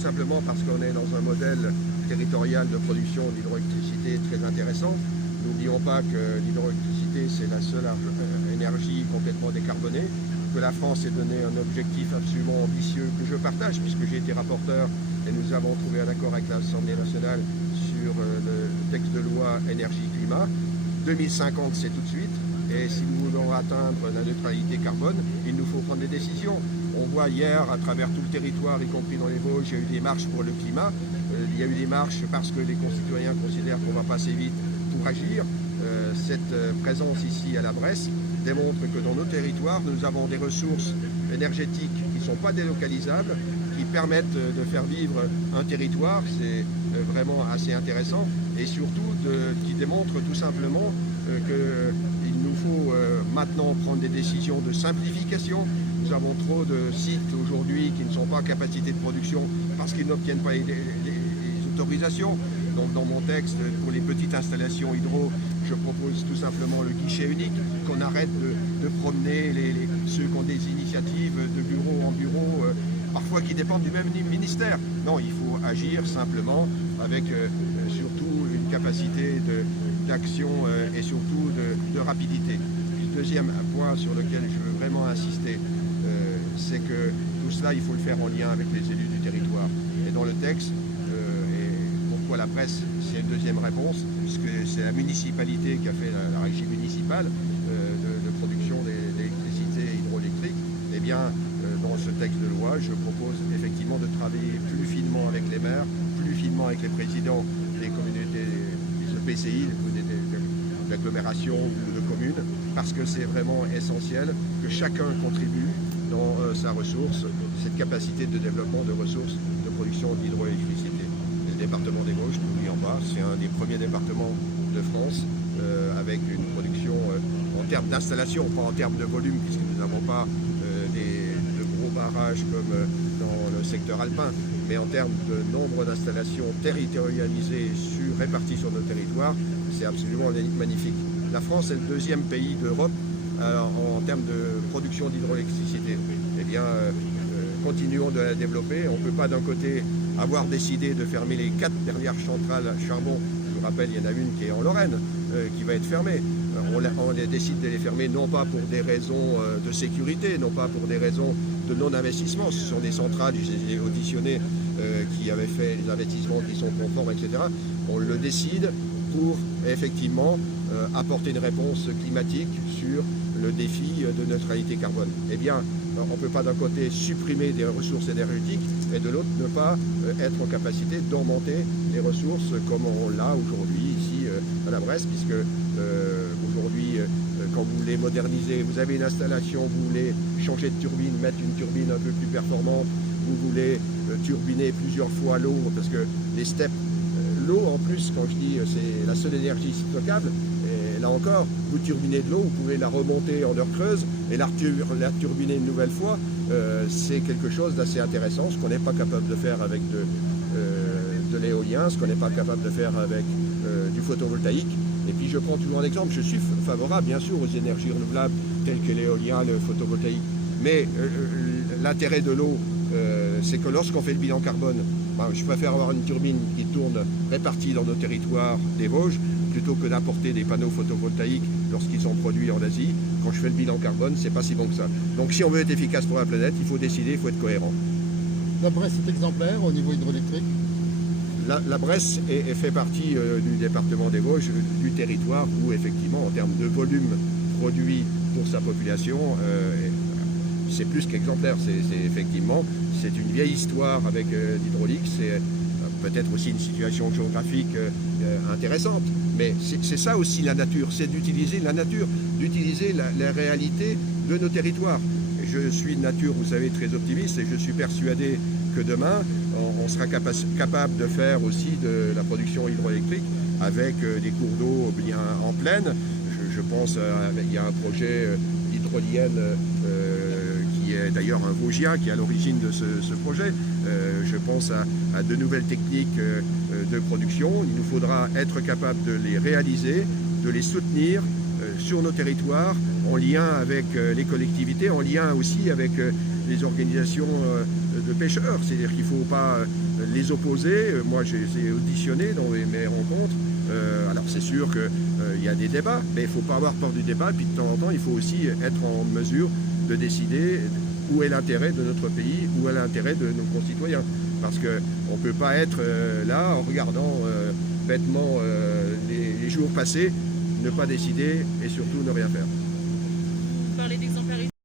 simplement parce qu'on est dans un modèle territorial de production d'hydroélectricité très intéressant. N'oublions pas que l'hydroélectricité, c'est la seule énergie complètement décarbonée, que la France s'est donné un objectif absolument ambitieux que je partage, puisque j'ai été rapporteur et nous avons trouvé un accord avec l'Assemblée nationale sur le texte de loi énergie-climat. 2050, c'est tout de suite. Et si nous voulons atteindre la neutralité carbone, il nous faut prendre des décisions. On voit hier, à travers tout le territoire, y compris dans les Vosges, il y a eu des marches pour le climat. Il y a eu des marches parce que les concitoyens considèrent qu'on va passer vite pour agir. Cette présence ici à la Bresse démontre que dans nos territoires, nous avons des ressources énergétiques qui ne sont pas délocalisables, qui permettent de faire vivre un territoire. C'est vraiment assez intéressant et surtout qui démontre tout simplement qu'il nous faut maintenant prendre des décisions de simplification. Nous avons trop de sites aujourd'hui qui ne sont pas en capacité de production parce qu'ils n'obtiennent pas les autorisations. Donc dans mon texte, pour les petites installations hydro, je propose tout simplement le guichet unique, qu'on arrête de promener ceux qui ont des initiatives de bureau en bureau, parfois qui dépendent du même ministère. Non, il faut agir simplement avec surtout une capacité d'action et surtout de rapidité. Le deuxième point sur lequel je veux vraiment insister, c'est que tout cela, il faut le faire en lien avec les élus du territoire. Et dans le texte, la presse, c'est une deuxième réponse, puisque c'est la municipalité qui a fait la régie municipale de production d'électricité hydroélectrique. Eh bien, dans ce texte de loi, je propose effectivement de travailler plus finement avec les maires, plus finement avec les présidents des communautés, des EPCI, d'agglomérations ou de communes, parce que c'est vraiment essentiel que chacun contribue dans sa ressource, cette capacité de développement de ressources de production d'hydroélectricité. Le département des Vosges, n'oublions pas, c'est un des premiers départements de France avec une production en termes d'installation, pas en termes de volume, puisque nous n'avons pas de gros barrages comme dans le secteur alpin, mais en termes de nombre d'installations territorialisées réparties sur nos territoires, c'est absolument magnifique. La France est le deuxième pays d'Europe en termes de production d'hydroélectricité. Eh bien, continuons de la développer. On ne peut pas d'un côté avoir décidé de fermer les 4 dernières centrales à charbon. Je vous rappelle, il y en a une qui est en Lorraine, qui va être fermée. On décide de les fermer non pas pour des raisons de sécurité, non pas pour des raisons de non-investissement. Ce sont des centrales, j'ai auditionné, qui avaient fait des investissements qui sont conformes, etc. On le décide pour effectivement apporter une réponse climatique sur le défi de neutralité carbone. Eh bien, on ne peut pas d'un côté supprimer des ressources énergétiques et de l'autre ne pas être en capacité d'augmenter les ressources comme on l'a aujourd'hui ici à la Bresse, puisque aujourd'hui, quand vous voulez moderniser, vous avez une installation, vous voulez changer de turbine, mettre une turbine un peu plus performante, vous voulez turbiner plusieurs fois l'eau, parce que les steppes, l'eau en plus, quand je dis c'est la seule énergie stockable, et là encore, vous turbinez de l'eau, vous pouvez la remonter en heure creuse et la turbiner une nouvelle fois. C'est quelque chose d'assez intéressant, ce qu'on n'est pas capable de faire avec de l'éolien, ce qu'on n'est pas capable de faire avec du photovoltaïque. Et puis je prends toujours un exemple, je suis favorable bien sûr aux énergies renouvelables telles que l'éolien, le photovoltaïque. Mais l'intérêt de l'eau, c'est que lorsqu'on fait le bilan carbone, je préfère avoir une turbine qui tourne répartie dans nos territoires des Vosges, plutôt que d'apporter des panneaux photovoltaïques lorsqu'ils sont produits en Asie. Quand je fais le bilan carbone, c'est pas si bon que ça. Donc si on veut être efficace pour la planète, il faut décider, il faut être cohérent. La Bresse est exemplaire au niveau hydroélectrique? La Bresse fait partie du département des Vosges, du territoire où effectivement, en termes de volume produit pour sa population, c'est plus qu'exemplaire. C'est une vieille histoire avec l'hydraulique, c'est peut-être aussi une situation géographique intéressante, mais c'est ça aussi la nature, c'est d'utiliser la nature, d'utiliser la réalité de nos territoires. Je suis de nature, vous savez, très optimiste et je suis persuadé que demain, on sera capable de faire aussi de la production hydroélectrique avec des cours d'eau bien en plaine. Je pense qu'il y a un projet hydrolienne qui est d'ailleurs un Vosgien qui est à l'origine de ce projet. Je pense à de nouvelles techniques de production. Il nous faudra être capable de les réaliser, de les soutenir sur nos territoires, en lien avec les collectivités, en lien aussi avec les organisations de pêcheurs. C'est-à-dire qu'il ne faut pas les opposer. Moi, j'ai auditionné dans mes rencontres. Alors c'est sûr qu'il y a des débats, mais il ne faut pas avoir peur du débat. Puis de temps en temps, il faut aussi être en mesure de décider où est l'intérêt de notre pays, où est l'intérêt de nos concitoyens. Parce qu'on ne peut pas être là en regardant bêtement les jours passés, ne pas décider et surtout ne rien faire. Vous parlez d'exemplarité.